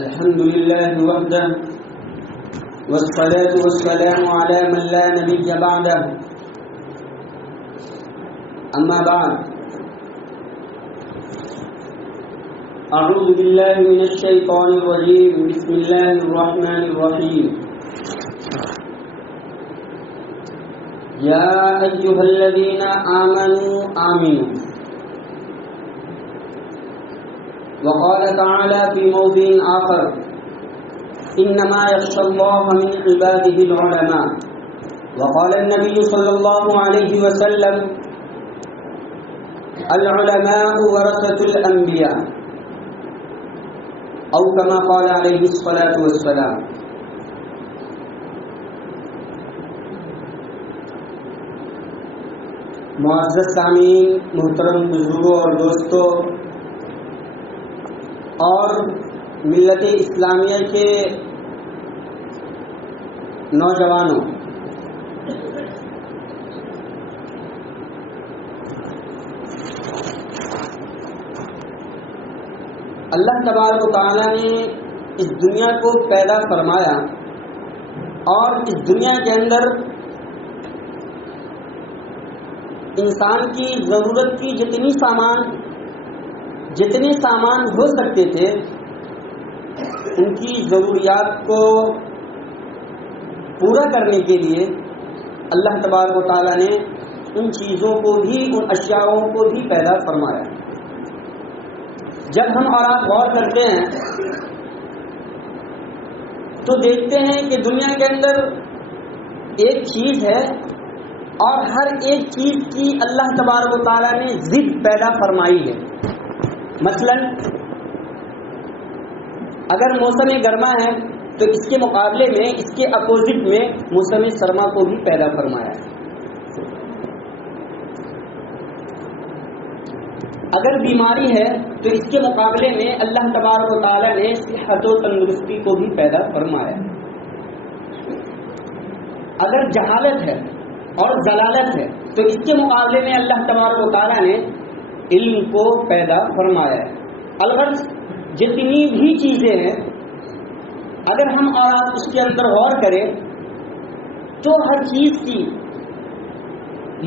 الحمد لله وحده والصلاة والسلام على من لا نبي بعده أما بعد أعوذ بالله من الشيطان الرجيم بسم الله الرحمن الرحيم يا أيها الذين آمنوا آمنوا وقال تعالى في موضع آخر إنما يخشى الله من عباده العلماء وقال النبي صلى الله عليه وسلم العلماء ورثة الأنبياء أو كما قال عليه الصلاة والسلام. معزز سامعین، محترم بزرگوں اور دوستوں اور ملت اسلامیہ کے نوجوانوں، اللہ تبارک و تعالیٰ نے اس دنیا کو پیدا فرمایا اور اس دنیا کے اندر انسان کی ضرورت کی جتنے سامان ہو سکتے تھے ان کی ضروریات کو پورا کرنے کے لیے اللہ تبارک و تعالیٰ نے ان چیزوں کو بھی، ان اشیاءوں کو بھی پیدا فرمایا. جب ہم اور آپ غور کرتے ہیں تو دیکھتے ہیں کہ دنیا کے اندر ایک چیز ہے اور ہر ایک چیز کی اللہ تبارک و تعالیٰ نے ضد پیدا فرمائی ہے. مثلا اگر موسم گرما ہے تو اس کے مقابلے میں، اس کے اپوزٹ میں موسم سرما کو بھی پیدا فرمایا ہے. اگر بیماری ہے تو اس کے مقابلے میں اللہ تبارک و تعالیٰ نے صحت و تندرستی کو بھی پیدا فرمایا ہے. اگر جہالت ہے اور ضلالت ہے تو اس کے مقابلے میں اللہ تبارک و تعالیٰ نے علم کو پیدا فرمایا ہے. الغرض جتنی بھی چیزیں ہیں اگر ہم اور آپ اس کے اندر غور کریں تو ہر چیز کی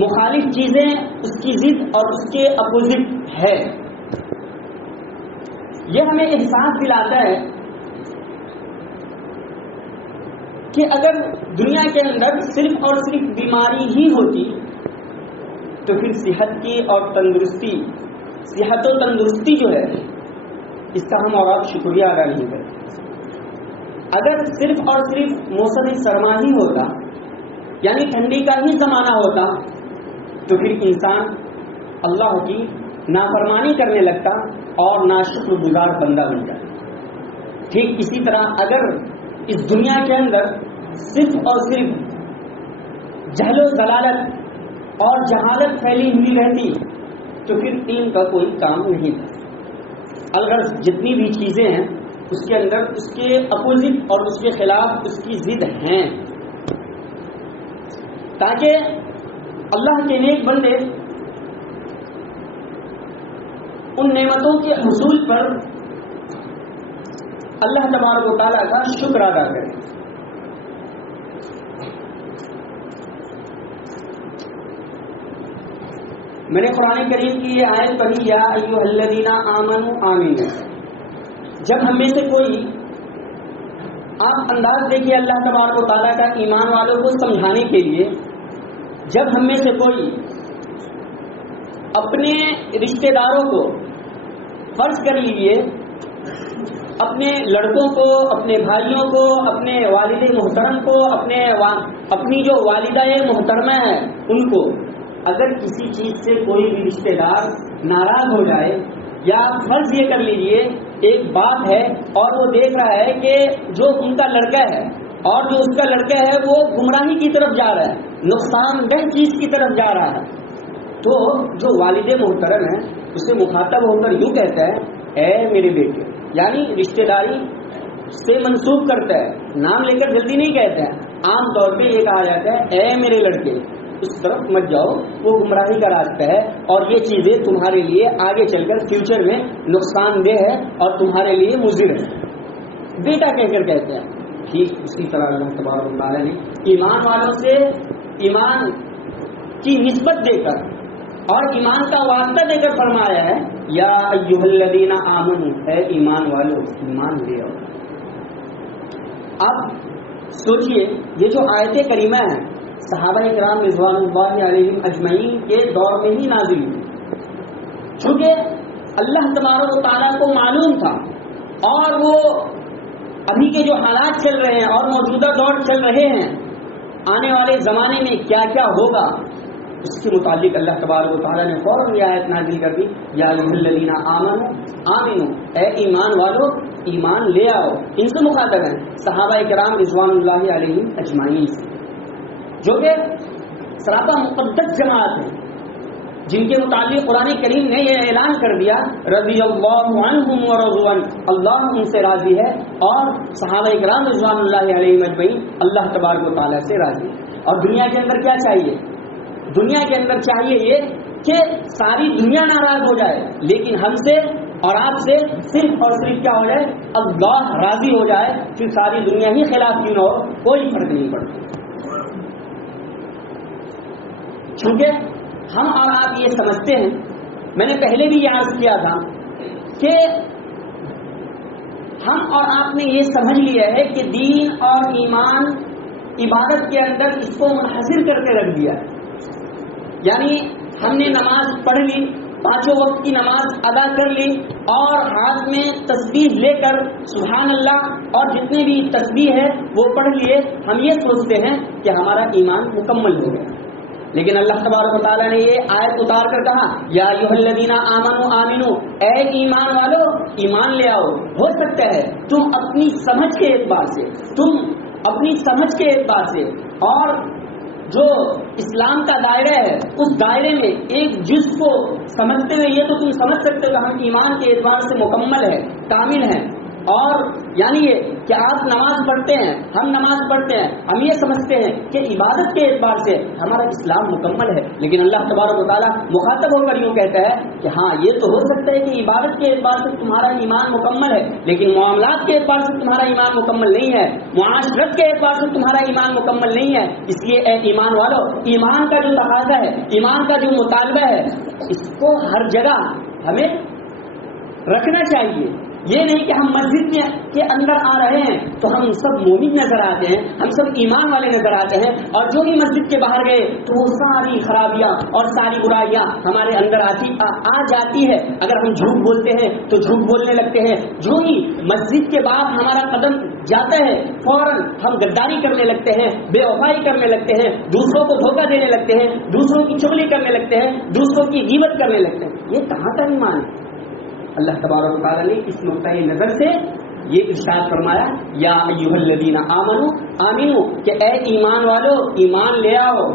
مخالف چیزیں اس کی ضد اور اس کے اپوزٹ ہے. یہ ہمیں احساس دلاتا ہے کہ اگر دنیا کے اندر صرف اور صرف بیماری ہی ہوتی تو پھر صحت و تندرستی جو ہے اس کا ہم اور آپ شکریہ ادا نہیں کرتے. اگر صرف اور صرف موسم سرما ہی ہوتا یعنی ٹھنڈی کا ہی زمانہ ہوتا تو پھر انسان اللہ کی نافرمانی کرنے لگتا اور ناشکر گزار بندہ بن جاتا. ٹھیک اسی طرح اگر اس دنیا کے اندر صرف اور صرف جہل و ضلالت اور جہالت پھیلی ہوئی رہتی تو پھر علم کا کوئی کام نہیں تھا. الغرض جتنی بھی چیزیں ہیں اس کے اندر اس کے اپوزٹ اور اس کے خلاف اس کی ضد ہیں تاکہ اللہ کے نیک بندے ان نعمتوں کے حصول پر اللہ تبارک و تعالیٰ کا شکر ادا کریں. میں نے قرآن کریم کی یہ آیت پڑھی یا ایھا الذین آمنوا آمنوا. جب ہم میں سے کوئی، آپ انداز دیکھیے اللہ تبارک و تعالیٰ کا ایمان والوں کو سمجھانے کے لیے، جب ہم میں سے کوئی اپنے رشتہ داروں کو، فرض کر لیجیے اپنے لڑکوں کو، اپنے بھائیوں کو، اپنے والد محترم کو، اپنی جو والدہ محترمہ ہے ان کو، اگر کسی چیز سے کوئی بھی رشتہ دار ناراض ہو جائے، یا فرض یہ کر لیجئے ایک باپ ہے اور وہ دیکھ رہا ہے کہ جو ان کا لڑکا ہے اور جو اس کا لڑکا ہے وہ گمراہی کی طرف جا رہا ہے، نقصان دہ چیز کی طرف جا رہا ہے، تو جو والد محترم ہے اسے مخاطب ہو کر یوں کہتا ہے اے میرے بیٹے، یعنی رشتہ داری سے منسوب کرتا ہے، نام لے کر جلدی نہیں کہتا ہے. عام طور پہ یہ کہا جاتا ہے اے میرے لڑکے، اس طرف مت جاؤ، وہ گمراہی کا راستہ ہے اور یہ چیزیں تمہارے لیے آگے چل کر فیوچر میں نقصان دہ ہے اور تمہارے لیے مضر ہے. بیٹا کہہ کر کہتے ہیں. ٹھیک اسی طرح اللہ تبارک و تعالیٰ نے ایمان والوں سے ایمان کی نسبت دے کر اور ایمان کا واسطہ دے کر فرمایا ہے یا ایھا الذین آمنوا، اے ایمان والو ایمان لے آؤ. اب سوچئے یہ جو آیت کریمہ ہے صحابہ کرام رضوان اللہ علیہم اجمعین کے دور میں ہی نازل ہوئی، چونکہ اللہ تبارک و تعالیٰ کو معلوم تھا اور وہ ابھی کے جو حالات چل رہے ہیں اور موجودہ دور چل رہے ہیں، آنے والے زمانے میں کیا کیا ہوگا، اس کے متعلق اللہ تبارک و تعالیٰ نے فوراً یہ آیت نازل کر دی یا ایھا الذین آمنوا آمنوا، اے ایمان والو ایمان لے آؤ. ان سے مخاطب ہیں صحابہ کرام رضوان اللہ علیہم اجمعین سے، جو کہ سراپا مقدس جماعت ہے، جن کے متعلق قرآن کریم نے یہ اعلان کر دیا رضی اللہ عنہم ورضوا عنہ، اللہ ان سے راضی ہے اور صحابہ کرام رضوان اللہ علیہم اجمعین اللہ تبارک و تعالیٰ سے راضی ہے. اور دنیا کے اندر کیا چاہیے؟ دنیا کے اندر چاہیے یہ کہ ساری دنیا ناراض ہو جائے لیکن ہم سے اور آپ سے صرف اور صرف کیا ہو جائے؟ اللہ راضی ہو جائے. پھر ساری دنیا ہی خلاف کیوں نہ ہو کوئی فرق نہیں پڑتا. چونکہ ہم اور آپ یہ سمجھتے ہیں، میں نے پہلے بھی یہ عرض کیا تھا کہ ہم اور آپ نے یہ سمجھ لیا ہے کہ دین اور ایمان عبادت کے اندر اس کو منحصر کر کے رکھ دیا ہے. یعنی ہم نے نماز پڑھ لی، 5 وقت کی نماز ادا کر لی اور ہاتھ میں تسبیح لے کر سبحان اللہ اور جتنے بھی تسبیح ہے وہ پڑھ لیے، ہم یہ سوچتے ہیں کہ ہمارا ایمان مکمل ہو گیا. لیکن اللہ تبارک و تعالیٰ نے یہ آیت اتار کر کہا یا ایھا الذین آمنوا آمنوا، اے ایمان والو ایمان لے آؤ. ہو سکتا ہے تم اپنی سمجھ کے اعتبار سے اور جو اسلام کا دائرہ ہے اس دائرے میں ایک جز کو سمجھتے ہوئے یہ تو تم سمجھ سکتے ہو کہ ہم ایمان کے اعتبار سے مکمل ہے، کامل ہے. اور یعنی یہ کہ آپ نماز پڑھتے ہیں، ہم نماز پڑھتے ہیں، ہم یہ سمجھتے ہیں کہ عبادت کے اعتبار سے ہمارا اسلام مکمل ہے. لیکن اللہ تبارک و تعالیٰ مخاطب ہو کر یوں کہتا ہے کہ ہاں یہ تو ہو سکتا ہے کہ عبادت کے اعتبار سے تمہارا ایمان مکمل ہے لیکن معاملات کے اعتبار سے تمہارا ایمان مکمل نہیں ہے، معاشرت کے اعتبار سے تمہارا ایمان مکمل نہیں ہے. اس لیے اے ایمان والو ایمان کا جو تقاضا ہے، ایمان کا جو مطالبہ ہے، اس کو ہر جگہ ہمیں رکھنا چاہیے. یہ نہیں کہ ہم مسجد کے اندر آ رہے ہیں تو ہم سب مومن نظر آتے ہیں، ہم سب ایمان والے نظر آتے ہیں، اور جو ہی مسجد کے باہر گئے تو وہ ساری خرابیاں اور ساری برائیاں ہمارے اندر آ جاتی ہے. اگر ہم جھوٹ بولتے ہیں تو جھوٹ بولنے لگتے ہیں، جو ہی مسجد کے بعد ہمارا قدم جاتا ہے فوراً ہم غداری کرنے لگتے ہیں، بے وفائی کرنے لگتے ہیں، دوسروں کو دھوکہ دینے لگتے ہیں، دوسروں کی چغلی کرنے لگتے ہیں، دوسروں کی غیبت کرنے لگتے ہیں. یہ کہاں کا ایمان ہے؟ اللہ تبارک و تعالیٰ نے اس نقطۂ نظر سے یہ ارشاد فرمایا یا ایھا الذین آمنوا آمنوا کہ اے ایمان والو ایمان لے آؤ.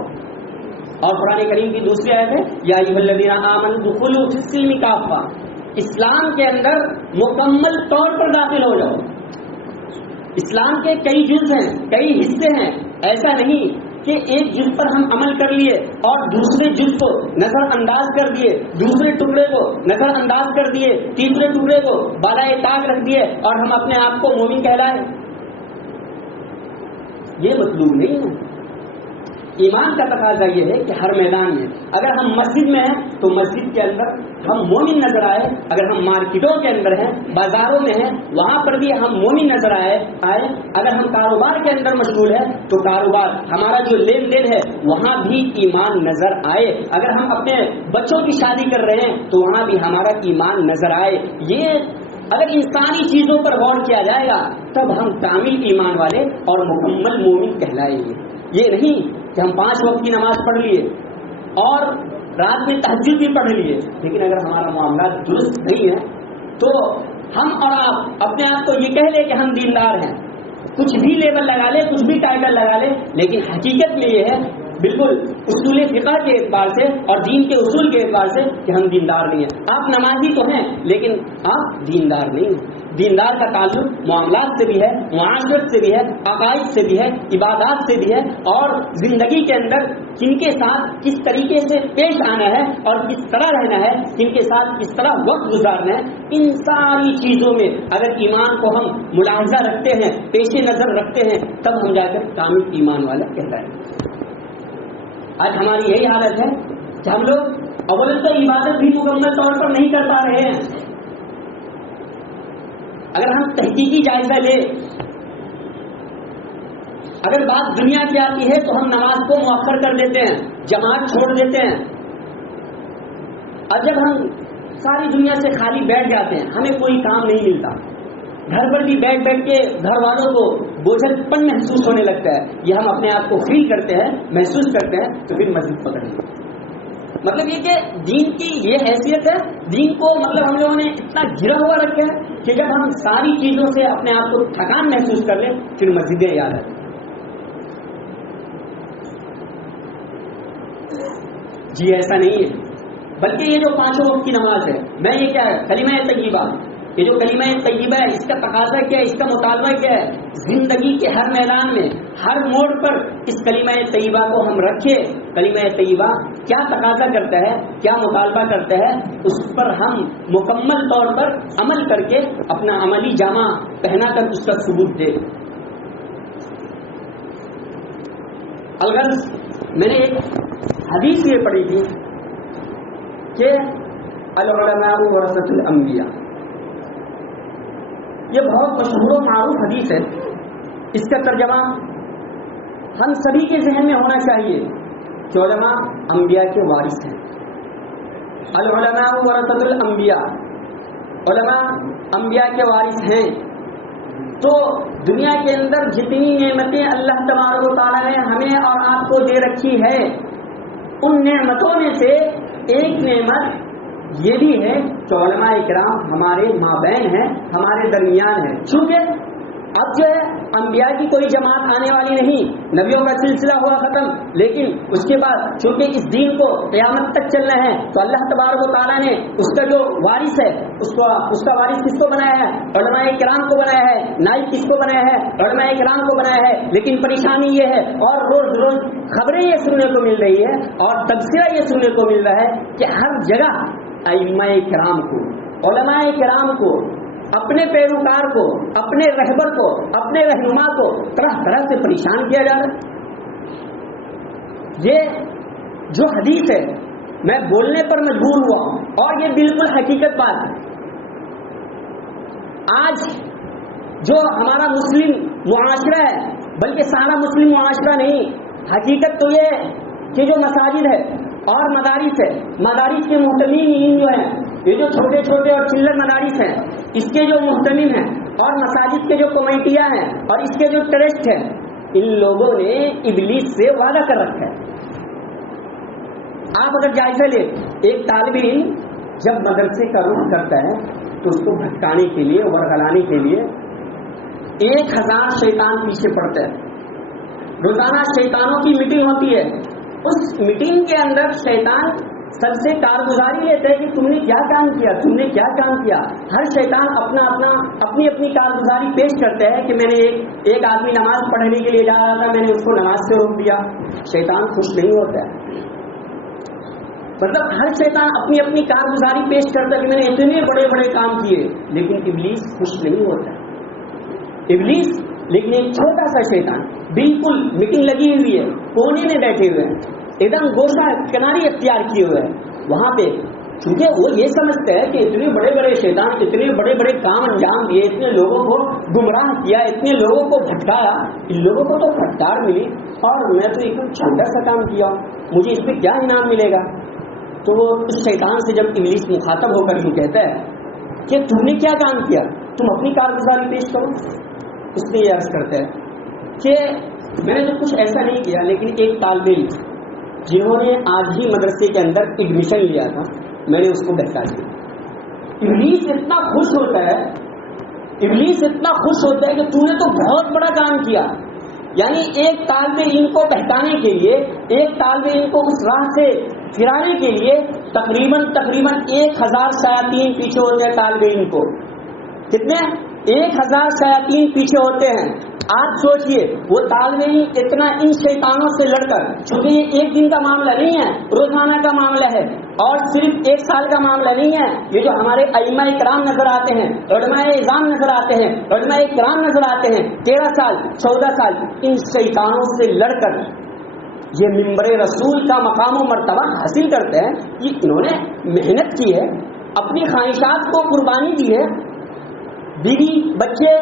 اور قرآن کریم کی دوسری آیت ہے یا ایھا الذین آمنوا ادخلوا فی السلم کافہ، اسلام کے اندر مکمل طور پر داخل ہو جاؤ. اسلام کے کئی جز ہیں، کئی حصے ہیں، ایسا نہیں کہ ایک جز پر ہم عمل کر لیے اور دوسرے جز کو نظر انداز کر دیے، دوسرے ٹکڑے کو نظر انداز کر دیے، تیسرے ٹکڑے کو بالائے طاق رکھ دیے اور ہم اپنے آپ کو مومن کہلائے. یہ مطلوب نہیں ہے. ایمان کا تقاضا یہ ہے کہ ہر میدان میں اگر ہم مسجد میں ہیں تو مسجد کے اندر ہم مومن نظر آئے، اگر ہم مارکیٹوں کے اندر ہیں، بازاروں میں ہیں، وہاں پر بھی ہم مومن نظر آئے. اگر ہم کاروبار کے اندر مشغول ہیں تو کاروبار ہمارا جو لین دین ہے وہاں بھی ایمان نظر آئے. اگر ہم اپنے بچوں کی شادی کر رہے ہیں تو وہاں بھی ہمارا ایمان نظر آئے. یہ اگر انسانی چیزوں پر غور کیا جائے گا تب ہم کامل ایمان والے اور مکمل مومن کہلائیں گے. یہ نہیں کہ ہم 5 وقت کی نماز پڑھ لیے اور رات میں تہجد بھی پڑھ لیے لیکن اگر ہمارا معاملات درست نہیں ہے تو ہم اور آپ اپنے آپ کو یہ کہہ لیں کہ ہم دیندار ہیں، کچھ بھی لیبل لگا لے، کچھ بھی ٹائٹل لگا لے، لیکن حقیقت میں یہ ہے بالکل اصول فقہ کے اعتبار سے اور دین کے اصول کے اعتبار سے کہ ہم دیندار نہیں ہیں. آپ نمازی تو ہیں لیکن آپ دیندار نہیں ہیں. دیندار کا تعلق معاملات سے بھی ہے, معاشرت سے بھی ہے, عقائد سے بھی ہے, عبادات سے بھی ہے, اور زندگی کے اندر کن کے ساتھ کس طریقے سے پیش آنا ہے اور کس طرح رہنا ہے, کن کے ساتھ کس طرح وقت گزارنا ہے. ان ساری چیزوں میں اگر ایمان کو ہم ملاحظہ رکھتے ہیں, پیش نظر رکھتے ہیں, تب ہم جا کر کامل ایمان والا کہلائیں گے. آج ہماری یہی حالت ہے کہ ہم لوگ اول تو عبادت بھی مکمل طور پر نہیں کر پا رہے ہیں. اگر ہم تحقیقی جائزہ لیں, اگر بات دنیا کی آتی ہے تو ہم نماز کو مؤخر کر دیتے ہیں, جماعت چھوڑ دیتے ہیں, اور جب ہم ساری دنیا سے خالی بیٹھ جاتے ہیں, ہمیں کوئی کام نہیں ملتا, گھر پر بھی بیٹھ بیٹھ کے گھر والوں کو بوجھل پن محسوس ہونے لگتا ہے, یہ ہم اپنے آپ کو فیل کرتے ہیں, محسوس کرتے ہیں, تو پھر مسجد پکڑیں. مطلب یہ کہ دین کی یہ حیثیت ہے, دین کو مطلب ہم لوگوں نے اتنا گرا ہوا رکھا ہے کہ جب ہم ساری چیزوں سے اپنے آپ کو تھکان محسوس کر لیں پھر مسجدیں یاد آتی. جی ایسا نہیں ہے, بلکہ یہ جو 5 وقت کی نماز ہے, میں یہ کیا ہے, کلمہ طیبہ, یہ جو کلمہ طیبہ ہے اس کا تقاضا کیا ہے, اس کا مطالبہ کیا ہے, زندگی کے ہر میدان میں ہر موڑ پر اس کلمہ طیبہ کو ہم رکھیں. کلمہ طیبہ کیا تقاضا کرتا ہے, کیا مطالبہ کرتا ہے, اس پر ہم مکمل طور پر عمل کر کے اپنا عملی جامہ پہنا کر اس کا ثبوت دیں. الغرض میں نے ایک حدیث یہ پڑھی تھی کہ العلماء ورثۃ الانبیاء, یہ بہت مشہور و معروف حدیث ہے. اس کا ترجمہ ہم سبھی کے ذہن میں ہونا چاہیے کہ علماء انبیاء کے وارث ہیں. العلماء ورثۃ الانبیاء, علماء انبیاء کے وارث ہیں. تو دنیا کے اندر جتنی نعمتیں اللہ تبارک و تعالیٰ نے ہمیں اور آپ کو دے رکھی ہے, ان نعمتوں میں سے ایک نعمت یہ بھی ہے کہ علماء اکرام ہمارے مابین ہیں, ہمارے درمیان ہیں. چونکہ اب جو ہے انبیاء کی کوئی جماعت آنے والی نہیں, نبیوں کا سلسلہ ہوا ختم, لیکن اس کے بعد چونکہ اس دین کو قیامت تک چلنا ہے تو اللہ تبارک و تعالیٰ نے اس کا جو وارث ہے اس کا وارث کس کو بنایا ہے, علماء کرام کو بنایا ہے. نائب کس کو بنایا ہے, علماء کرام کو بنایا ہے. لیکن پریشانی یہ ہے, اور روز روز خبریں یہ سننے کو مل رہی ہے اور تبصرہ یہ سننے کو مل رہا ہے کہ ہر جگہ ائمہ کرام کو, علماء کرام کو, اپنے پیروکار کو, اپنے رہبر کو, اپنے رہنما کو طرح طرح سے پریشان کیا جا رہا ہے. یہ جو حدیث ہے میں بولنے پر مجبور ہوا ہوں, اور یہ بالکل حقیقت بات ہے. آج جو ہمارا مسلم معاشرہ ہے, بلکہ سارا مسلم معاشرہ نہیں, حقیقت تو یہ ہے کہ جو مساجد ہے اور مدارس ہے, مدارس کے محتمین جو ہیں, یہ جو چھوٹے چھوٹے اور چلر مدارس ہیں, اس کے جو محتمین ہیں, اور مساجد کے جو کمیٹیاں ہیں, اور اس کے جو ٹرسٹ ہیں, ان لوگوں نے ابلیس سے وعدہ کر رکھا ہے. آپ اگر جائزہ لیں, ایک طالب علم جب مدرسے کا رخ کرتا ہے تو اس کو بھٹکانے کے لیے, ورغلانے کے لیے 1000 شیطان پیچھے پڑتا ہے. روزانہ شیطانوں کی میٹنگ ہوتی ہے. اس میٹنگ کے اندر شیطان سب سے کارگزاری لیتا ہے کہ تم نے کیا کام کیا, تم نے کیا کام کیا. ہر شیطان اپنی کارگزاری پیش کرتا ہے کہ میں نے ایک آدمی نماز پڑھنے کے لیے جا رہا تھا, میں نے اس کو نماز سے روک دیا. شیطان خوش نہیں ہوتا ہے. مطلب ہر شیطان اپنی کارگزاری پیش کرتا ہے کہ میں نے اتنے بڑے بڑے کام کیے, لیکن ابلیس خوش نہیں ہوتا ہے. ابلیس لیکن ایک چھوٹا سا شیطان بالکل میٹنگ لگی ہوئی ہے, کونے میں بیٹھے ہوئے ہیں, ایک دم گوشہ کناری اختیار کیے ہوئے ہیں. وہاں پہ چونکہ وہ یہ سمجھتا ہے کہ اتنے بڑے بڑے شیطان اتنے بڑے بڑے کام انجام دیے, اتنے لوگوں کو گمراہ کیا, اتنے لوگوں کو بھٹکایا, ان لوگوں کو تو پھٹکار ملی اور میں تو ایک چھوٹا سا کام کیا, مجھے اس پہ کیا انعام ملے گا. تو وہ اس شیطان سے جب ابلیس مخاطب ہو کر یوں کہتا ہے کہ تم نے کیا کام کیا, تم اپنی کارگزاری پیش کرو. اس نے یہ عرض کرتا ہے کہ میں نے تو کچھ ایسا نہیں کیا, لیکن ایک طالب علم جنہوں نے آج ہی مدرسے کے اندر ایڈمیشن لیا تھا, میں نے اس کو بہکا دیا. ابلیس اتنا خوش ہوتا ہے, ابلیس اتنا خوش ہوتا ہے کہ تو نے تو بہت بڑا کام کیا, یعنی ایک طالب علم کو بہکانے کے لیے، ایک طالب علم کو اس راہ سے پھرانے کے لیے تقریباً 1000 شیاطین پیچھے ہوتے ہیں طالب علم کو. کتنے؟ 1000 شیاطین پیچھے ہوتے ہیں. آپ سوچئے وہ طالب علم اتنا ان شیطانوں سے لڑ کر، چونکہ یہ ایک دن کا معاملہ نہیں ہے، روزانہ کا معاملہ ہے اور صرف 1 سال کا معاملہ نہیں ہے. یہ جو ہمارے ائمہ کرام نظر آتے ہیں، علماء اعظام نظر آتے ہیں، علماء کرام نظر آتے ہیں، 13 سال 14 سال ان شیطانوں سے لڑ کر یہ منبر رسول کا مقام و مرتبہ حاصل کرتے ہیں. یہ انہوں نے محنت کی ہے، اپنی خواہشات کو قربانی دی ہے. بیوی بچے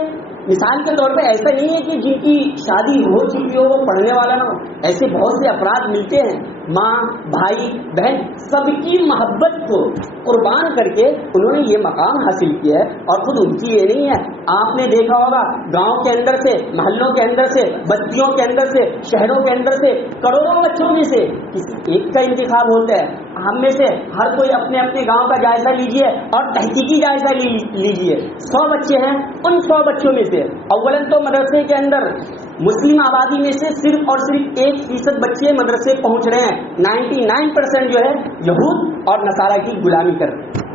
مثال کے طور پہ ایسا نہیں ہے کہ جن کی شادی ہو چکی ہو وہ پڑھنے والا نہ ہو. ایسے بہت سے افراد ملتے ہیں، ماں بھائی بہن سب کی محبت کو قربان کر کے انہوں نے یہ مقام حاصل کیا ہے. اور خود ان کی یہ نہیں ہے، آپ نے دیکھا ہوگا گاؤں کے اندر سے، محلوں کے اندر سے، بستیوں کے اندر سے، شہروں کے اندر سے کروڑوں بچوں میں سے کسی ایک کا انتخاب ہوتا ہے. ہم میں سے ہر کوئی اپنے اپنے گاؤں کا جائزہ لیجئے اور تحقیقی جائزہ لیجئے. 100 بچے ہیں، ان 100 بچوں میں سے اولاً تو مدرسے کے اندر مسلم آبادی میں سے صرف اور صرف 1% بچے مدرسے پہنچ رہے ہیں. 99% جو ہے یہود اور نصارہ کی غلامی کر رہے ہیں.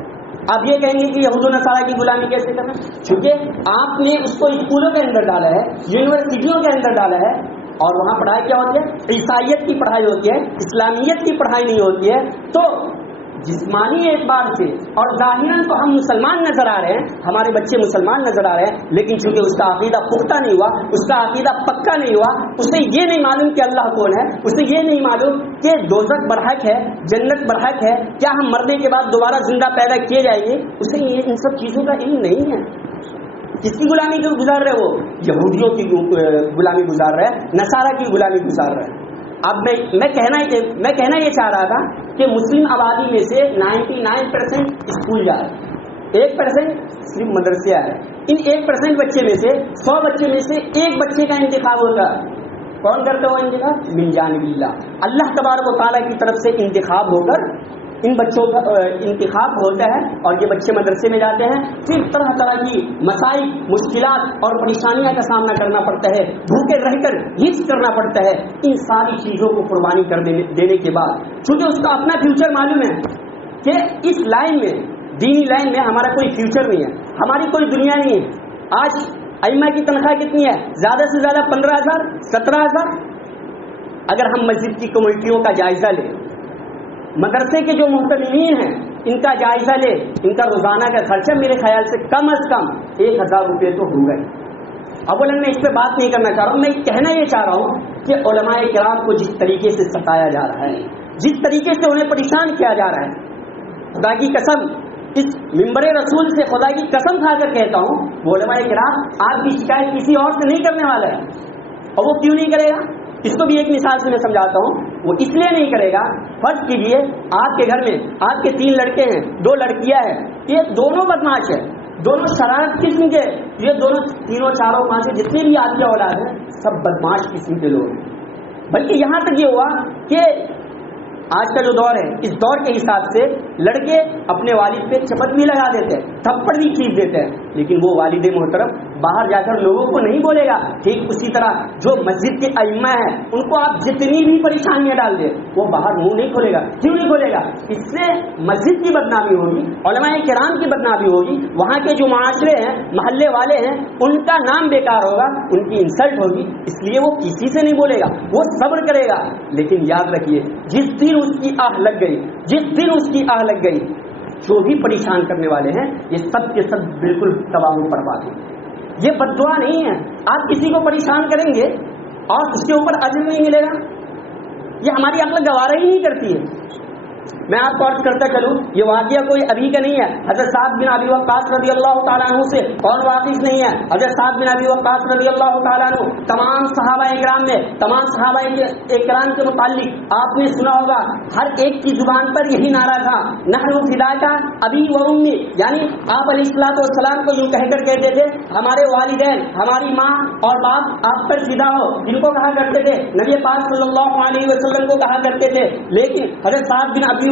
آپ یہ کہیں گے کہ یہود و نصارہ کی غلامی کیسے کرنا؟ چونکہ آپ نے اس کو اسکولوں کے اندر ڈالا ہے، یونیورسٹیوں کے اندر ڈالا ہے، اور وہاں پڑھائی کیا ہوتی ہے؟ عیسائیت کی پڑھائی ہوتی ہے، اسلامیت کی پڑھائی نہیں ہوتی ہے. تو جسمانی اعتبار سے اور ظاہراً تو ہم مسلمان نظر آ رہے ہیں، ہمارے بچے مسلمان نظر آ رہے ہیں، لیکن چونکہ اس کا عقیدہ پختہ نہیں ہوا، اس کا عقیدہ پکا نہیں ہوا، اسے یہ نہیں معلوم کہ اللہ کون ہے، اسے یہ نہیں معلوم کہ دوزخ برحق ہے، جنت برحق ہے، کیا ہم مرنے کے بعد دوبارہ زندہ پیدا کیے جائیں گے، اسے ان سب چیزوں کا علم نہیں ہے. کس کی غلامی جو گزار رہے؟ وہ یہودیوں کی غلامی گزار رہے ہیں، نصارہ کی غلامی گزار رہے ہیں. اب میں کہنا یہ چاہ رہا تھا کہ مسلم آبادی میں سے 99% اسکول جا رہے ہیں، 1% صرف مدرسے آ رہے ہیں. ان 1% بچے میں سے 100 بچے میں سے ایک بچے کا انتخاب ہوتا ہے. کون کرتا ہو انتخاب؟ من جانب اللہ، اللہ تبارک و تعالیٰ کی طرف سے انتخاب ہو کر ان بچوں کا انتخاب ہوتا ہے. اور یہ بچے مدرسے میں جاتے ہیں، پھر طرح طرح کی مسائل، مشکلات اور پریشانیاں کا سامنا کرنا پڑتا ہے، بھوکے رہ کر حفظ کرنا پڑتا ہے. ان ساری چیزوں کو قربانی کر دینے کے بعد چونکہ اس کا اپنا فیوچر معلوم ہے کہ اس لائن میں، دینی لائن میں ہمارا کوئی فیوچر نہیں ہے، ہماری کوئی دنیا نہیں ہے. آج ائمہ کی تنخواہ کتنی ہے؟ زیادہ سے زیادہ 15,000 17,000. اگر ہم مسجد کی کمیٹیوں کا جائزہ لیں، مدرسے کے جو محتمین ہیں ان کا جائزہ لے، ان کا روزانہ کا خرچہ میرے خیال سے کم از کم 1,000 روپے تو ہوگا ہی. اولا میں اس پہ بات نہیں کرنا چاہ رہا ہوں، میں کہنا یہ چاہ رہا ہوں کہ علماء کرام کو جس طریقے سے ستایا جا رہا ہے، جس طریقے سے انہیں پریشان کیا جا رہا ہے، خدا کی قسم اس منبر رسول سے خدا کی قسم کھا کر کہتا ہوں، وہ علماء کرام آپ کی شکایت کسی اور سے نہیں کرنے والا ہے. اور وہ کیوں نہیں کرے گا؟ اس کو بھی ایک مثال سے میں سمجھاتا ہوں. وہ اس لیے نہیں کرے گا، فرض کیجئے آپ کے گھر میں آپ کے 3 لڑکے ہیں، 2 لڑکیاں ہیں، یہ دونوں بدماش ہیں، دونوں شرارت قسم کے، یہ دونوں تینوں چاروں 5 جتنے بھی آپ کے اولاد ہیں سب بدماش قسم کے لوگ ہیں. بلکہ یہاں تک یہ ہوا کہ آج کا جو دور ہے، اس دور کے حساب سے لڑکے اپنے والد پہ چپت بھی لگا دیتے ہیں، تھپڑ بھی کھینچ دیتے ہیں، لیکن وہ والد محترم باہر جا کر لوگوں کو نہیں بولے گا. ٹھیک اسی طرح جو مسجد کے ائمہ ہیں ان کو آپ جتنی بھی پریشانیاں ڈال دیں وہ باہر منہ نہیں کھولے گا. کیوں نہیں کھولے گا؟ اس سے مسجد کی بدنامی ہوگی، علماء کرام کی بدنامی ہوگی، وہاں کے جو معاشرے ہیں، محلے والے ہیں، ان کا نام بیکار ہوگا، ان کی انسلٹ ہوگی. اس لیے وہ کسی سے نہیں بولے گا، وہ صبر کرے گا. لیکن یاد رکھیے جس دن اس کی آہ لگ گئی، جس دن اس کی آہ لگ گئی، جو بھی پریشان کرنے والے ہیں یہ سب کے سب بالکل تباہ و برباد ہیں. یہ بددعا نہیں ہے. آپ کسی کو پریشان کریں گے اور اس کے اوپر اجر نہیں ملے گا، یہ ہماری عقل گوارا ہی نہیں کرتی ہے. میں آپ کو عرض کرتا چلوں، یہ واقعہ کوئی ابھی کا نہیں ہے. حضرت سعد بن ابی وقاص رضی اللہ تعالیٰ عنہ سے کون واقف نہیں ہے؟ حضرت سعد بن ابی وقاص رضی اللہ تعالیٰ عنہ تمام صحابہ اکرام میں، تمام صحابہ اکرام کے متعلق آپ نے سنا ہوگا، ہر ایک کی زبان پر یہی نعرہ تھا، نحن فداک ابی و امی، یعنی آپ علیہ الصلوۃ والسلام کو یوں کہہ کر کہتے تھے ہمارے والدین، ہماری ماں اور باپ آپ پر فدا ہو. جن کو کہا کرتے تھے نبی پاک صلی اللہ علیہ وسلم کو کہا کرتے تھے. لیکن حضرت سعد بن ابی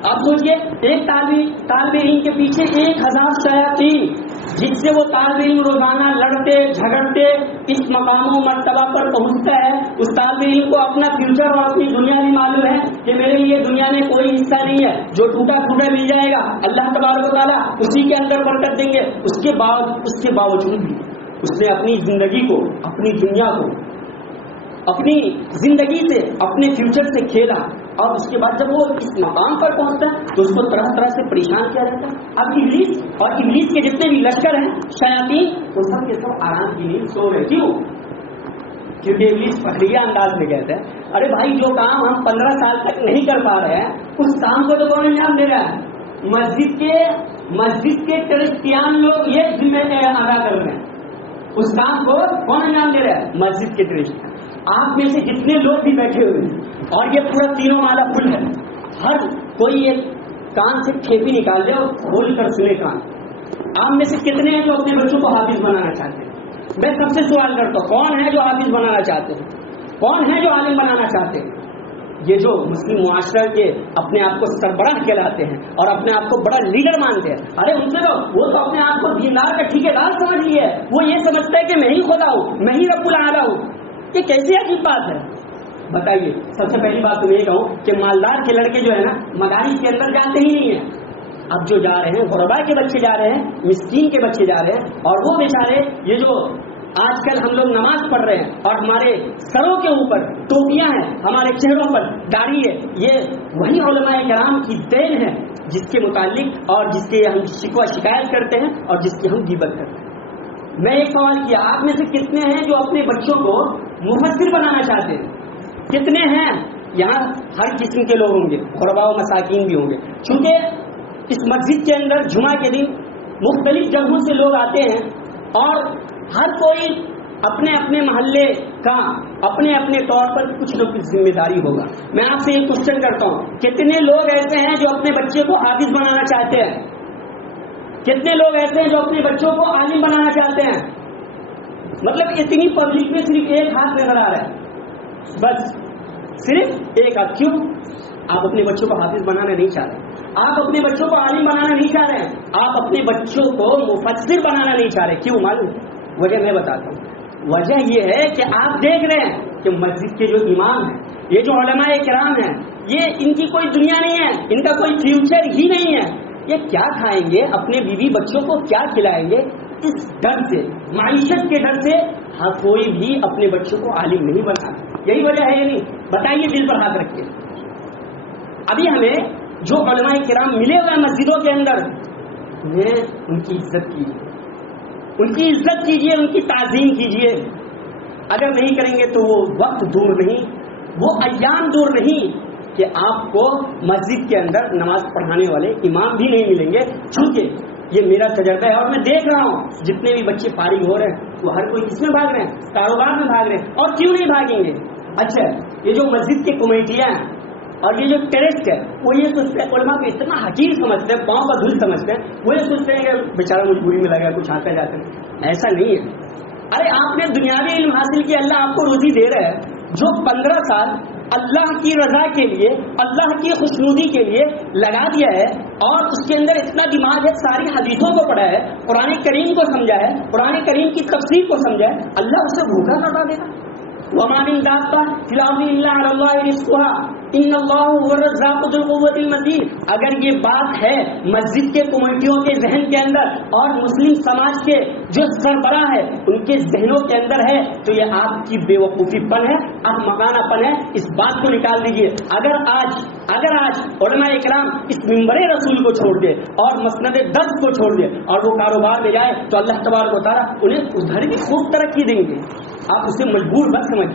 آپ سوچئے ایک طالب علم کے پیچھے 1000 شیاطین، جس سے وہ طالب علم روزانہ لڑتے جھگڑتے اس مقام و مرتبہ پر پہنچتا ہے. اس طالب علم کو اپنا فیوچر اور اپنی دنیا بھی معلوم ہے کہ میرے لیے دنیا میں کوئی حصہ نہیں ہے، جو ٹوٹا پھوٹا مل جائے گا اللہ تبارک و تعالیٰ اسی کے اندر برکت دیں گے. اس کے باوجود بھی اس نے اپنی زندگی کو، اپنی دنیا کو، اپنی زندگی سے، اپنے فیوچر سے کھیلا، اور اس کے بعد جب وہ اس مقام پر پہنچتا ہے تو اس کو طرح طرح سے پریشان کیا جاتا ہے. اب ابلیس کے جتنے بھی لشکر ہیں شیاطین، وہ سب کے سب آرام کی نیند سو رہے. کیوں؟ کیونکہ ابلیس پٹریا انداز میں کہتا ہے ارے بھائی جو کام ہم 15 سال تک نہیں کر پا رہے ہیں اس کام کو تو کون انجام دے رہا ہے؟ مسجد کے کرسچیان لوگ یہ ذمہ ادا کر رہے ہیں. اس کام کو کون انجام دے رہا ہے؟ مسجد کے کرسچیان. آپ میں سے جتنے لوگ بھی بیٹھے ہوئے ہیں اور یہ پورا تینوں مالا پھل ہے، ہر کوئی ایک کان سے کھیپی نکال دے اور کھول کر سنے کان. آپ میں سے کتنے ہیں جو اپنے بچوں کو حافظ بنانا چاہتے ہیں؟ میں سب سے سوال کرتا ہوں، کون ہے جو حافظ بنانا چاہتے ہیں؟ کون ہے جو عالم بنانا چاہتے ہیں؟ یہ جو مسلم معاشرہ کے اپنے آپ کو سربراہ کہلاتے ہیں اور اپنے آپ کو بڑا لیڈر مانتے ہیں، ارے ان سے وہ تو اپنے آپ کو دیندار کا ٹھیکیدار سمجھ لیے. وہ یہ سمجھتا ہے کہ میں ہی خدا ہوں، میں ہی رب العالی ہوں. یہ کیسی عجیب بات ہے بتائیے. سب سے پہلی بات تو میں یہ کہوں کہ مالدار کے لڑکے جو ہے نا مدارس کے اندر جاتے ہی نہیں ہیں. اب جو جا رہے ہیں غربا کے بچے جا رہے ہیں، مسکین کے بچے جا رہے ہیں، اور وہ بیچارے یہ جو آج کل ہم لوگ نماز پڑھ رہے ہیں اور ہمارے سروں کے اوپر ٹوپیاں ہیں، ہمارے چہروں پر داڑھی ہے، یہ وہی علماء کرام کی دین ہے جس کے متعلق اور جس کے ہم شکوہ شکایت کرتے ہیں اور جس کی ہم غیبت کرتے ہیں. میں ایک سوال کیا، آپ میں سے کتنے ہیں جو اپنے بچوں کو مفسر بنانا چاہتے ہیں؟ کتنے ہیں؟ یہاں ہر قسم کے لوگ ہوں گے، غربا و مساکین بھی ہوں گے. چونکہ اس مسجد کے اندر جمعہ کے دن مختلف جگہوں سے لوگ آتے ہیں اور ہر کوئی اپنے اپنے محلے کا اپنے اپنے طور پر کچھ نہ کچھ ذمہ داری ہوگا. میں آپ سے ایک کوشچن کرتا ہوں، کتنے لوگ ایسے ہیں جو اپنے بچے کو حافظ بنانا چاہتے ہیں؟ کتنے لوگ ایسے ہیں جو اپنے بچوں کو عالم بنانا چاہتے ہیں؟ مطلب اتنی پبلک میں صرف ایک ہاتھ نظر آ رہا ہے، بس صرف ایک ہاتھ. کیوں؟ آپ اپنے بچوں کو حافظ بنانا نہیں چاہ رہے، آپ اپنے بچوں کو عالم بنانا نہیں چاہ رہے ہیں، آپ اپنے بچوں کو مفسر بنانا نہیں چاہ رہے. کیوں؟ معلوم وجہ میں بتاتا ہوں. وجہ یہ ہے کہ آپ دیکھ رہے ہیں کہ مسجد کے جو امام ہیں، یہ جو علماء کرام ہیں، یہ ان کی کوئی دنیا نہیں ہے، ان کا کوئی فیوچر ہی نہیں ہے. یہ کیا کھائیں گے، اپنے بیوی بچوں کو کیا کھلائیں گے، اس ڈر سے، معیشت کے ڈر سے ہر کوئی بھی اپنے بچوں کو عالم نہیں بنا. یہی وجہ ہے. یہ نہیں بتائیے، دل پر ہاتھ رکھ کے. ابھی ہمیں جو علماء کرام ملے ہوئے ہیں مسجدوں کے اندر، انہیں ان کی عزت کیجیے، ان کی عزت کیجیے، ان کی تعظیم کیجیے. اگر نہیں کریں گے تو وہ وقت دور نہیں، وہ ایام دور نہیں کہ آپ کو مسجد کے اندر نماز پڑھانے والے امام بھی نہیں ملیں گے. چونکہ یہ میرا تجربہ ہے اور میں دیکھ رہا ہوں جتنے بھی بچے فارغ ہو رہے ہیں وہ ہر کوئی کس میں بھاگ رہے ہیں؟ کاروبار میں بھاگ رہے ہیں. اور کیوں نہیں بھاگیں گے؟ اچھا، یہ جو مسجد کی کمیٹیاں ہیں اور یہ جو ٹیرسٹ ہے، وہ یہ سوچتے ہیں، علماء کو اتنا حقیر سمجھتے ہیں، پاؤں کا دھول سمجھتے ہیں، وہ یہ سوچتے ہیں کہ بیچارہ مجبوری میں لگا کچھ آتا جاتا ہے. ایسا نہیں ہے. ارے آپ نے دنیاوی علم حاصل کیا، اللہ آپ کو روزی دے رہا ہے. جو 15 سال اللہ کی رضا کے لیے، اللہ کی خوشنودی کے لیے لگا دیا ہے اور اس کے اندر اتنا دماغ ہے، ساری حدیثوں کو پڑھا ہے، قرآن کریم کو سمجھا ہے، قرآن کریم کی تفسیر کو سمجھا ہے، اللہ اسے بھوکا نہ دے گا. وَمَا مِن دَابَّةٍ فِي الْأَرْضِ إِلَّا عَلَى اللَّهِ رِزْقُهَا إِنَّ اللَّهَ هُوَ الرَّزَّاقُ ذُو الْقُوَّةِ الْمَتِينُ. اگر یہ بات ہے مسجد کے کمیٹیوں کے ذہن کے اندر اور مسلم سماج کے جو سربراہ ہے ان کے ذہنوں کے اندر ہے تو یہ آپ کی بے وقوفی پن ہے، احمقانہ پن ہے. اس بات کو نکال دیجیے. اگر آج علماء اکرام اس منبر رسول کو چھوڑ دے اور مسند درس کو چھوڑ دے اور وہ کاروبار میں جائے تو اللہ تبارک و تعالیٰ انہیں ادھر بھی خوب ترقی دیں گے. آپ اسے مجبور مت سمجھیں.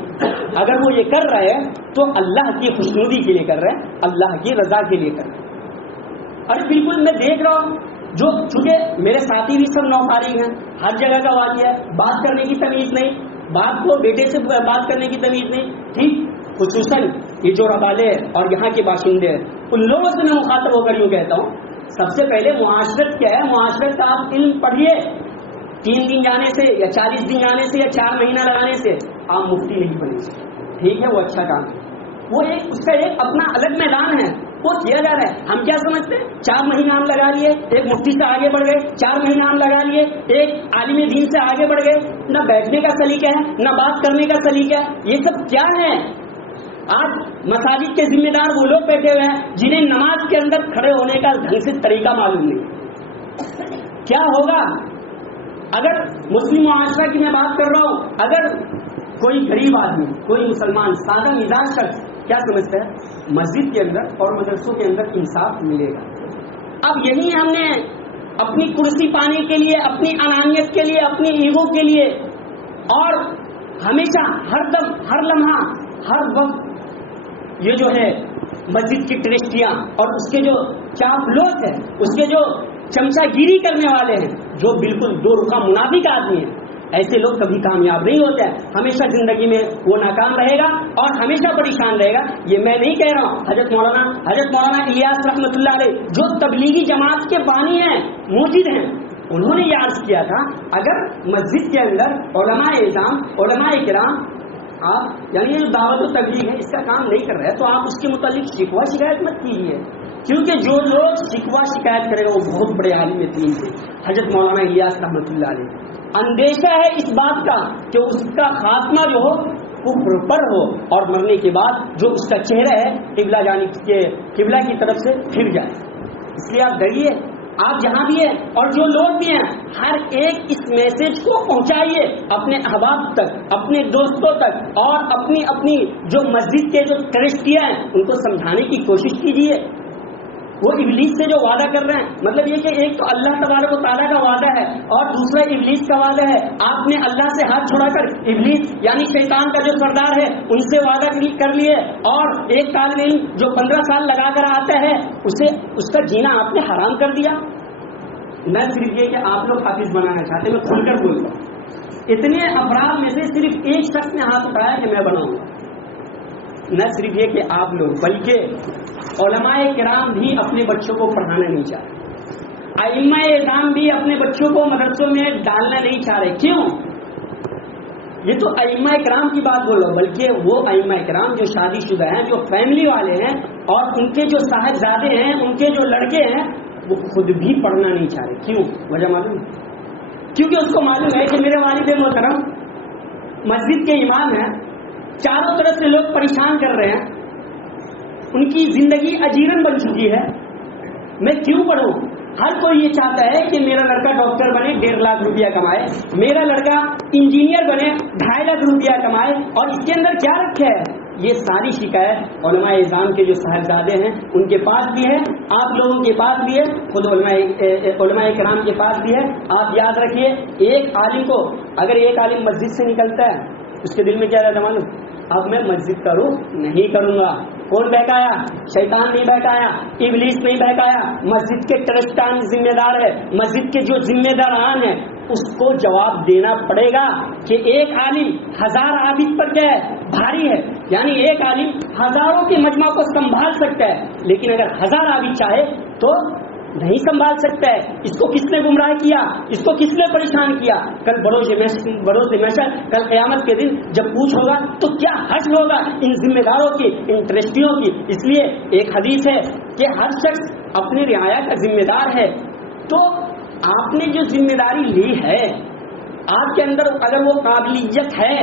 اگر وہ یہ کر رہے ہیں تو اللہ کی خوشنودی کے لیے کر رہے ہیں، اللہ کی رضا کے لیے کر رہے ہیں. ارے بالکل میں دیکھ رہا ہوں جو چونکہ میرے ساتھی بھی سب نوفارغ ہیں، ہر جگہ کا واقعہ ہے، بات کرنے کی تمیز نہیں، باپ کو بیٹے سے بات کرنے کی تمیز نہیں. ٹھیک، خصوصاً یہ جو ربالے اور یہاں کے باشندے ہیں ان لوگوں سے میں مخاطب ہو کر یوں کہتا ہوں، سب سے پہلے معاشرت کیا ہے، معاشرت کا آپ علم پڑھیے. 3 دن جانے سے یا 40 دن جانے سے یا 4 مہینہ لگانے سے آپ مفتی نہیں بنے. ٹھیک ہے، وہ اچھا کام ہے، وہ اس کا ایک اپنا الگ میدان ہے. وہ کیا جا رہا ہے. ہم کیا سمجھتے ہیں؟ 4 مہینے ہم لگا لیے, ایک مفتی سے آگے بڑھ گئے, 4 مہینے ہم لگا لیے, ایک عالم دین سے آگے بڑھ گئے. نہ بیٹھنے کا سلیقہ ہے, نہ بات کرنے کا سلیقہ ہے. یہ سب کیا ہے؟ آج مساجد کے ذمہ دار وہ لوگ بیٹھے ہوئے ہیں جنہیں نماز کے اندر کھڑے ہونے کا ڈھنگ سے طریقہ معلوم نہیں. کیا ہوگا اگر مسلم معاشرہ کی میں بات کر رہا ہوں, اگر کوئی غریب آدمی, کوئی مسلمان سادہ مزاج شخص کیا سمجھتا ہے مسجد کے اندر اور مدرسوں کے اندر انصاف ملے گا. اب یہی ہم نے اپنی کرسی پانے کے لیے, اپنی انانیت کے لیے, اپنی ایگو کے لیے, اور ہمیشہ ہر دم ہر لمحہ ہر وقت یہ جو ہے مسجد کی ٹرسٹیاں اور اس کے جو چاپلوس ہے, اس کے جو چمچا گیری کرنے والے ہیں, جو بالکل دو رخا منافق آدمی ہیں, ایسے لوگ کبھی کامیاب نہیں ہوتے ہیں. ہمیشہ زندگی میں وہ ناکام رہے گا اور ہمیشہ پریشان رہے گا. یہ میں نہیں کہہ رہا ہوں, حضرت مولانا الیاس رحمۃ اللہ علیہ جو تبلیغی جماعت کے بانی ہیں, موجد ہیں, انہوں نے یہ عرض کیا تھا اگر مسجد کے اندر علماء اعظام, علماء کرام, آپ یعنی یہ دعوت و تبلیغ ہے, اس کا کام نہیں کر رہے تو آپ اس کے متعلق شکوہ شکایت مت کیجیے, کیونکہ جو لوگ شکوہ شکایت کرے گا وہ بہت بڑے عالم دین تھے. حضرت مولانا الیاس رحمۃ اللہ علیہ, اندیشہ ہے اس بات کا کہ اس کا خاتمہ جو ہو کفر پر ہو اور مرنے کے بعد جو اس کا چہرہ ہے قبلہ کی طرف سے پھر جائے. اس لیے آپ ڈریے, آپ جہاں بھی ہیں اور جو لوگ بھی ہیں, ہر ایک اس میسج کو پہنچائیے اپنے احباب تک, اپنے دوستوں تک, اور اپنی جو مسجد کے جو ٹرسٹیاں ہیں ان کو سمجھانے کی کوشش کیجیے. وہ ابلیس سے جو وعدہ کر رہے ہیں, مطلب یہ کہ ایک تو اللہ تبارک و تعالیٰ کا وعدہ ہے اور دوسرا ابلیس کا وعدہ ہے. آپ نے اللہ سے ہاتھ چھوڑا کر ابلیس یعنی شیطان کا جو سردار ہے ان سے وعدہ کر لیے, اور ایک طالب علم جو 15 سال لگا کر آتا ہے اسے اس کا جینا آپ نے حرام کر دیا. میں صرف یہ کہ آپ لوگ حافظ بنانا چاہتے ہیں, میں کھل کر بولتا ہوں, اتنے افراد میں سے صرف ایک شخص نے ہاتھ اٹھایا کہ میں بناؤں گا. نہ صرف یہ کہ آپ لوگ بلکہ علماء کرام بھی اپنے بچوں کو پڑھانا نہیں چاہ رہے, ائمہ اعظام بھی اپنے بچوں کو مدرسوں میں ڈالنا نہیں چاہ رہے. کیوں؟ یہ تو ائمہ کرام کی بات بولو, بلکہ وہ ائمہ کرام جو شادی شدہ ہیں, جو فیملی والے ہیں, اور ان کے جو صاحبزادے ہیں, ان کے جو لڑکے ہیں, وہ خود بھی پڑھنا نہیں چاہ رہے. کیوں؟ وجہ معلوم؟ کیونکہ اس کو معلوم ہے کہ میرے والد محترم مسجد کے امام ہیں, چاروں طرف سے لوگ پریشان کر رہے ہیں, ان کی زندگی اجیرن بن چکی ہے, میں کیوں پڑھوں؟ ہر کوئی یہ چاہتا ہے کہ میرا لڑکا ڈاکٹر بنے, 1.5 لاکھ روپیہ کمائے, میرا لڑکا انجینئر بنے, 2.5 لاکھ روپیہ کمائے. اور اس کے اندر کیا رکھا ہے؟ یہ ساری شکایت علماء اعظام کے جو صاحبزادے ہیں ان کے پاس بھی ہے, آپ لوگوں کے پاس بھی ہے, خود علماء کرام کے پاس بھی ہے. آپ یاد رکھیے, ایک عالم کو اگر ایک عالم مسجد سے نکلتا ہے اس کے دل میں کیا رہتا معلوم؟ اب میں مسجد کا رخ نہیں کروں گا. کون بہکایا؟ شیطان نہیں بہکایا, ابلیس نہیں بہکایا, مسجد کے ٹرسٹان ذمہ دار ہے. مسجد کے جو ذمہ داران ہیں اس کو جواب دینا پڑے گا کہ ایک عالم 1000 عابد پر کیا ہے؟ بھاری ہے. یعنی ایک عالم ہزاروں کے مجمع کو سنبھال سکتا ہے, لیکن اگر 1000 عابد چاہے تو نہیں سنبھال سکتا ہے. اس کو کس نے گمراہ کیا؟ اس کو کس نے پریشان کیا؟ کل بروز محشر, کل قیامت کے دن جب پوچھ ہوگا تو کیا حشر ہوگا ان ذمہ داروں کی, ان ٹرسٹیوں کی. اس لیے ایک حدیث ہے کہ ہر شخص اپنی رعایا کا ذمہ دار ہے. تو آپ نے جو ذمہ داری لی ہے, آپ کے اندر اگر وہ قابلیت ہے,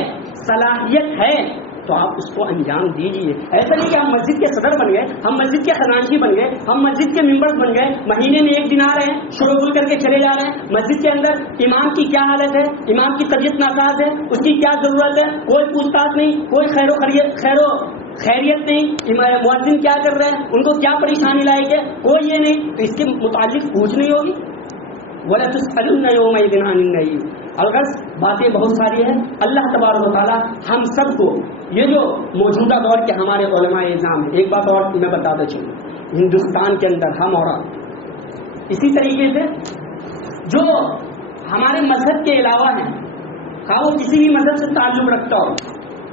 صلاحیت ہے, تو آپ اس کو انجام دیجیے. ایسا نہیں کہ ہم مسجد کے صدر بن گئے, ہم مسجد کے خزانچی بن گئے, ہم مسجد کے ممبر بن گئے, مہینے میں 1 دن آ رہے ہیں, شروع گل کر کے چلے جا رہے ہیں. مسجد کے اندر امام کی کیا حالت ہے, امام کی طبیعت ناساز ہے, اس کی کیا ضرورت ہے, کوئی پوچھ تاچھ نہیں, کوئی خیریت نہیں. مؤذن کیا کر رہے ہیں, ان کو کیا پریشانی لائے گی, کوئی یہ نہیں. تو اس کے متعلق پوچھ نہیں ہوگی. وَلَا تُسْأَلُنَّ يَوْمَئِذٍ عَنِ النَّعِيمِ. الغرض باتیں بہت ساری ہیں. اللہ تبارک و تعالی ہم سب کو یہ جو موجودہ دور کے ہمارے علماء اعظام ہیں, ایک بات اور میں بتاتا چلوں, ہندوستان کے اندر ہم اور اسی طریقے سے جو ہمارے مذہب کے علاوہ ہیں, خواہ وہ کسی بھی مذہب سے تعلق رکھتا ہو,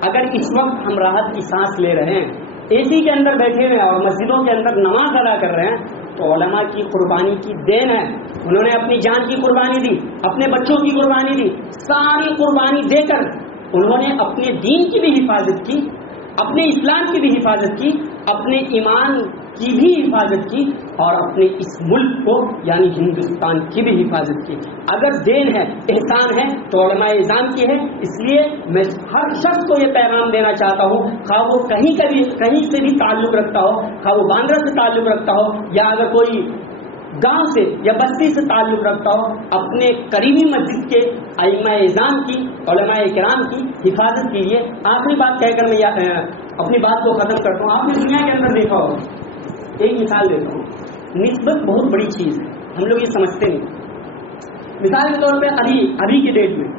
اگر اس وقت ہم راحت کی سانس لے رہے ہیں, اے سی کے اندر بیٹھے ہوئے اور مسجدوں کے اندر نماز ادا کر رہے ہیں, تو علماء کی قربانی کی دین ہے. انہوں نے اپنی جان کی قربانی دی, اپنے بچوں کی قربانی دی, ساری قربانی دے کر انہوں نے اپنے دین کی بھی حفاظت کی, اپنے اسلام کی بھی حفاظت کی, اپنے ایمان کی بھی حفاظت کی اور اپنے اس ملک کو یعنی ہندوستان کی بھی حفاظت کی. اگر دین ہے احسان ہے تو علماء اعظام کی ہے. اس لیے میں ہر شخص کو یہ پیغام دینا چاہتا ہوں, خواہ وہ کہیں سے بھی تعلق رکھتا ہو, خواہ وہ باندرا سے تعلق رکھتا ہو یا اگر کوئی گاؤں سے یا بستی سے تعلق رکھتا ہو, اپنے قریبی مسجد کے ائمہ اعظام کی علماء کرام کی حفاظت کیجیے. آخری بات کہہ کر میں اپنی بات کو ختم کرتا ہوں. آپ نے دنیا کے اندر دیکھا ہو, ایک مثال دیتا ہوں. نسبت بہت بڑی چیز ہے, ہم لوگ یہ سمجھتے نہیں. مثال کے طور پہ ابھی کی ڈیٹ میں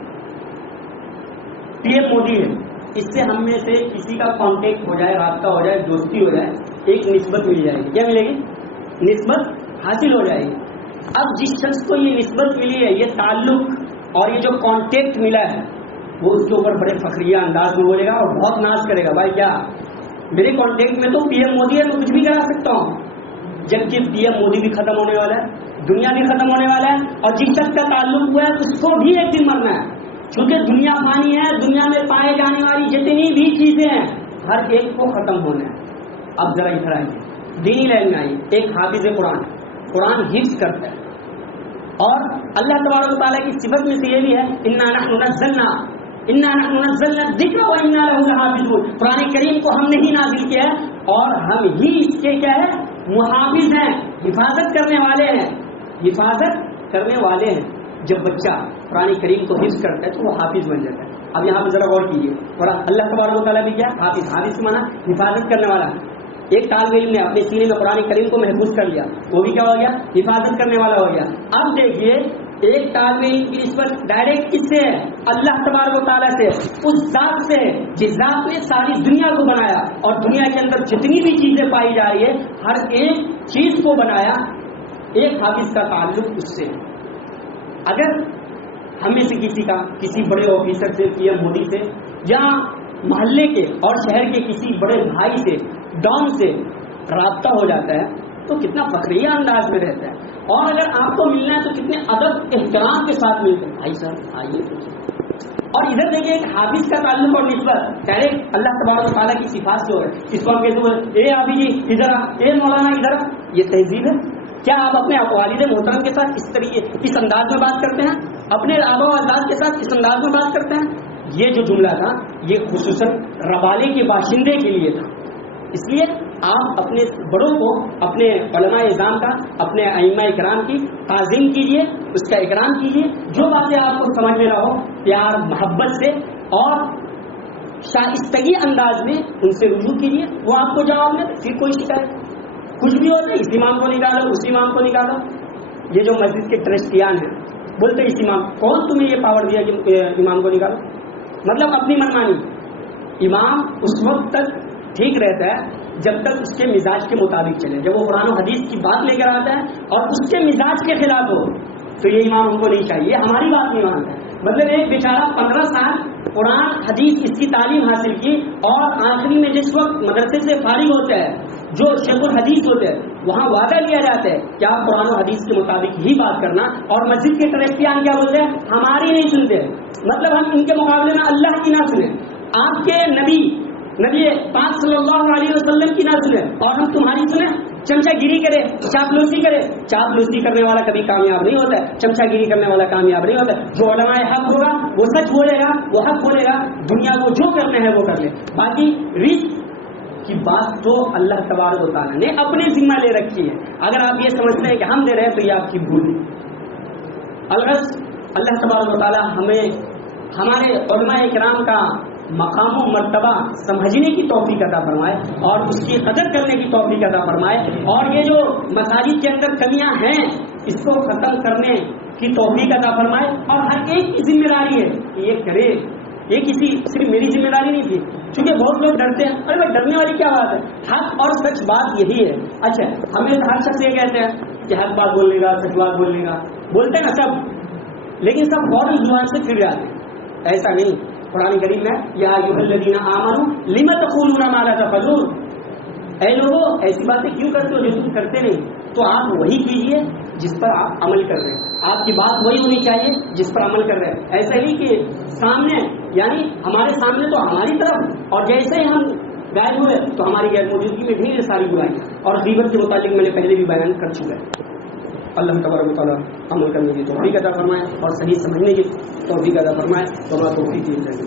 پی ایم مودی ہے, اس سے ہم میں سے کسی کا کانٹیکٹ ہو جائے, رابطہ ہو جائے, دوستی ہو جائے, ایک نسبت مل جائے گی. کیا ملے گی؟ نسبت حاصل ہو جائے گی. اب جس شخص کو یہ نسبت ملی ہے, یہ تعلق اور یہ جو کانٹیکٹ ملا ہے, وہ اس کے اوپر بڑے فخریہ انداز میں بولے گا اور بہت ناز کرے گا, بھائی کیا میرے کانٹیکٹ میں تو پی ایم مودی ہے, میں کچھ بھی کرا سکتا ہوں. جبکہ پی ایم مودی بھی ختم ہونے والا ہے, دنیا بھی ختم ہونے والا ہے, اور جس شخص کا تعلق ہوا ہے اس کو بھی ایک دن مرنا ہے. چونکہ دنیا فانی ہے, دنیا میں پائے جانے والی جتنی بھی چیزیں ہیں ہر ایک کو ختم ہونا ہے. اب ذرا ادھر آئیے, دینی لائن میں آئیے. ایک حافظ قرآن حفظ کرتا ہے, اور اللہ تبارک و تعالیٰ کی صفت میں سے یہ بھی ہے انا نحن نزلنا الذکر وانا لہ لحافظون. قرآن کریم کو ہم نے ہی نازل کیا ہے اور ہم ہی اس کے کیا ہے, محافظ ہیں, حفاظت کرنے والے ہیں. حفاظت کرنے والے ہیں. جب بچہ قرآن کریم کو حفظ کرتا ہے تو وہ حافظ بن جاتا ہے. اب یہاں پہ ذرا غور کیجیے, اور اللہ تبارک و تعالیٰ بھی کیا حافظ سے مانا حفاظت کرنے والا. ایک طالب علم نے اپنے سینے میں قرآن کریم کو محفوظ کر لیا, وہ بھی کیا ہو گیا, حفاظت کرنے والا ہو گیا. اب دیکھیے ایک طالب علم کی نسبت ڈائریکٹ کس سے ہے, اللہ تبارک و تعالیٰ سے, اس ذات سے جس ذات نے ساری دنیا کو بنایا اور دنیا کے اندر جتنی بھی چیزیں پائی جا رہی ہے ہر ایک چیز کو بنایا. ایک حافظ کا تعلق اس سے. اگر ہم میں سے کسی بڑے آفیسر سے, پی ایم مودی سے, یا محلے کے اور شہر کے کسی بڑے بھائی سے, ڈان سے رابطہ ہو جاتا ہے تو کتنا فخریہ انداز میں رہتا ہے. اور اگر آپ کو ملنا ہے تو کتنے ادب احترام کے ساتھ ملتے ہیں, بھائی صاحب آئیے. اور ادھر دیکھیے ایک حافظ کا تعلق اور نسبت ڈائریکٹ اللہ تبارک و تعالیٰ کی صفات سے ہو رہا ہے. اس کو ہم کہتے ہیں اے حافظ جی ادھر آ, اے مولانا ادھر آ. یہ تہذیب ہے کیا؟ آپ اپنے والد محترم کے ساتھ اس انداز میں بات کرتے ہیں, اپنے آبا و اجداد کے ساتھ اس انداز میں بات کرتے ہیں. یہ جو جملہ تھا یہ خصوصاً ربالے کے باشندے کے لیے تھا. اس لیے آپ اپنے بڑوں کو, اپنے علماء اعظام کا, اپنے ائمہ کرام کی تعظیم کیجیے, اس کا اکرام کیجیے. جو باتیں آپ کو سمجھ میں نہ ہو پیار محبت سے اور شائستگی انداز میں ان سے رجوع کیجیے, وہ آپ کو جواب دیں. پھر کوئی شکایت کچھ بھی ہوتا ہے اس امام کو نکالو, اس امام کو نکالو. یہ جو مسجد کے ٹرسٹیان ہیں بولتے اس امام, کون تمہیں یہ پاور دیا کہ امام کو نکالو؟ مطلب اپنی منمانی. امام اس وقت تک ٹھیک رہتا ہے جب تک اس کے مزاج کے مطابق چلے. جب وہ قرآن و حدیث کی بات لے کر آتا ہے اور اس کے مزاج کے خلاف ہو تو یہ امام ہم کو نہیں چاہیے, ہماری بات نہیں مانتا ہے. مطلب ایک بیچارہ 15 سال قرآن حدیث اس کی تعلیم حاصل کی اور آخری میں جس وقت مدرسے سے فارغ ہوتا ہے, جو شیخ الحدیث ہوتے ہیں, وہاں وعدہ لیا جاتا ہے کہ آپ قرآن و حدیث کے مطابق ہی بات کرنا, اور مسجد کے ٹرسٹیان کیا بولتے ہیں, ہماری نہیں سنتے. مطلب ہم ان کے مقابلے میں اللہ کی نہ سنیں, آپ کے نبی پاک صلی اللہ علیہ وسلم کی نہ سنیں اور ہم تمہاری سنیں. چمچا گیری کرے, چاپلوسی کرے. چاپلوسی کرنے والا کبھی کامیاب نہیں ہوتا ہے, چمچا گیری کرنے والا کامیاب نہیں ہوتا ہے. جو علماء حق ہوگا وہ سچ بولے گا, وہ حق بولے گا, دنیا کو جو کرنا ہے وہ کر لے. باقی رزق کی بات تو اللہ تبارک و تعالیٰ نے اپنے ذمہ لے رکھی ہے. اگر آپ یہ سمجھتے ہیں کہ ہم دے رہے ہیں تو یہ آپ کی بھول ہے. الغرض اللہ تبارک و تعالیٰ ہمیں ہمارے علماء کرام کا مقام و مرتبہ سمجھنے کی توفیق عطا فرمائے اور اس کی قدر کرنے کی توفیق عطا فرمائے, اور یہ جو مساجد کے اندر کمیاں ہیں اس کو ختم کرنے کی توفیق عطا فرمائے. اور ہر ایک کی ذمہ داری ہے کہ یہ کرے. یہ کسی صرف میری ذمہ داری نہیں تھی, کیونکہ بہت لوگ ڈرتے ہیں. ارے بھائی ڈرنے والی کیا بات ہے, حق اور سچ بات یہی ہے. اچھا ہمیں ہر شخص یہ کہتے ہیں کہ حق بات بولنے گا, سچ بات بولنے گا, بولتے ہیں نا سب, لیکن سب فوراً زبان سے پھر جاتے ہیں. ایسا نہیں. قرآن کریم میں یا ایھا الذین آمنوا لم تقولون ما لا تفعلون, اے لوگوں ایسی باتیں کیوں کرتے ہو جو تم کرتے نہیں. تو آپ وہی کیجئے جس پر آپ عمل کر رہے ہیں. آپ کی بات وہی ہونی چاہیے جس پر عمل کر رہے ہیں. ایسا ہی کہ سامنے یعنی ہمارے سامنے تو ہماری طرف, اور جیسے ہی ہم غائب ہوئے تو ہماری غیر موجودگی میں ڈھیر ساری برائی، اور غیبت کے متعلق میں نے پہلے بھی بیان کر چکا ہے۔ اللہ تبارک و تعالیٰ عمل کرنے کی توفیق عطا فرمائے اور صحیح سمجھنے کی توفیق عطا فرمائے، تو ہمارا توفیق دی جائے۔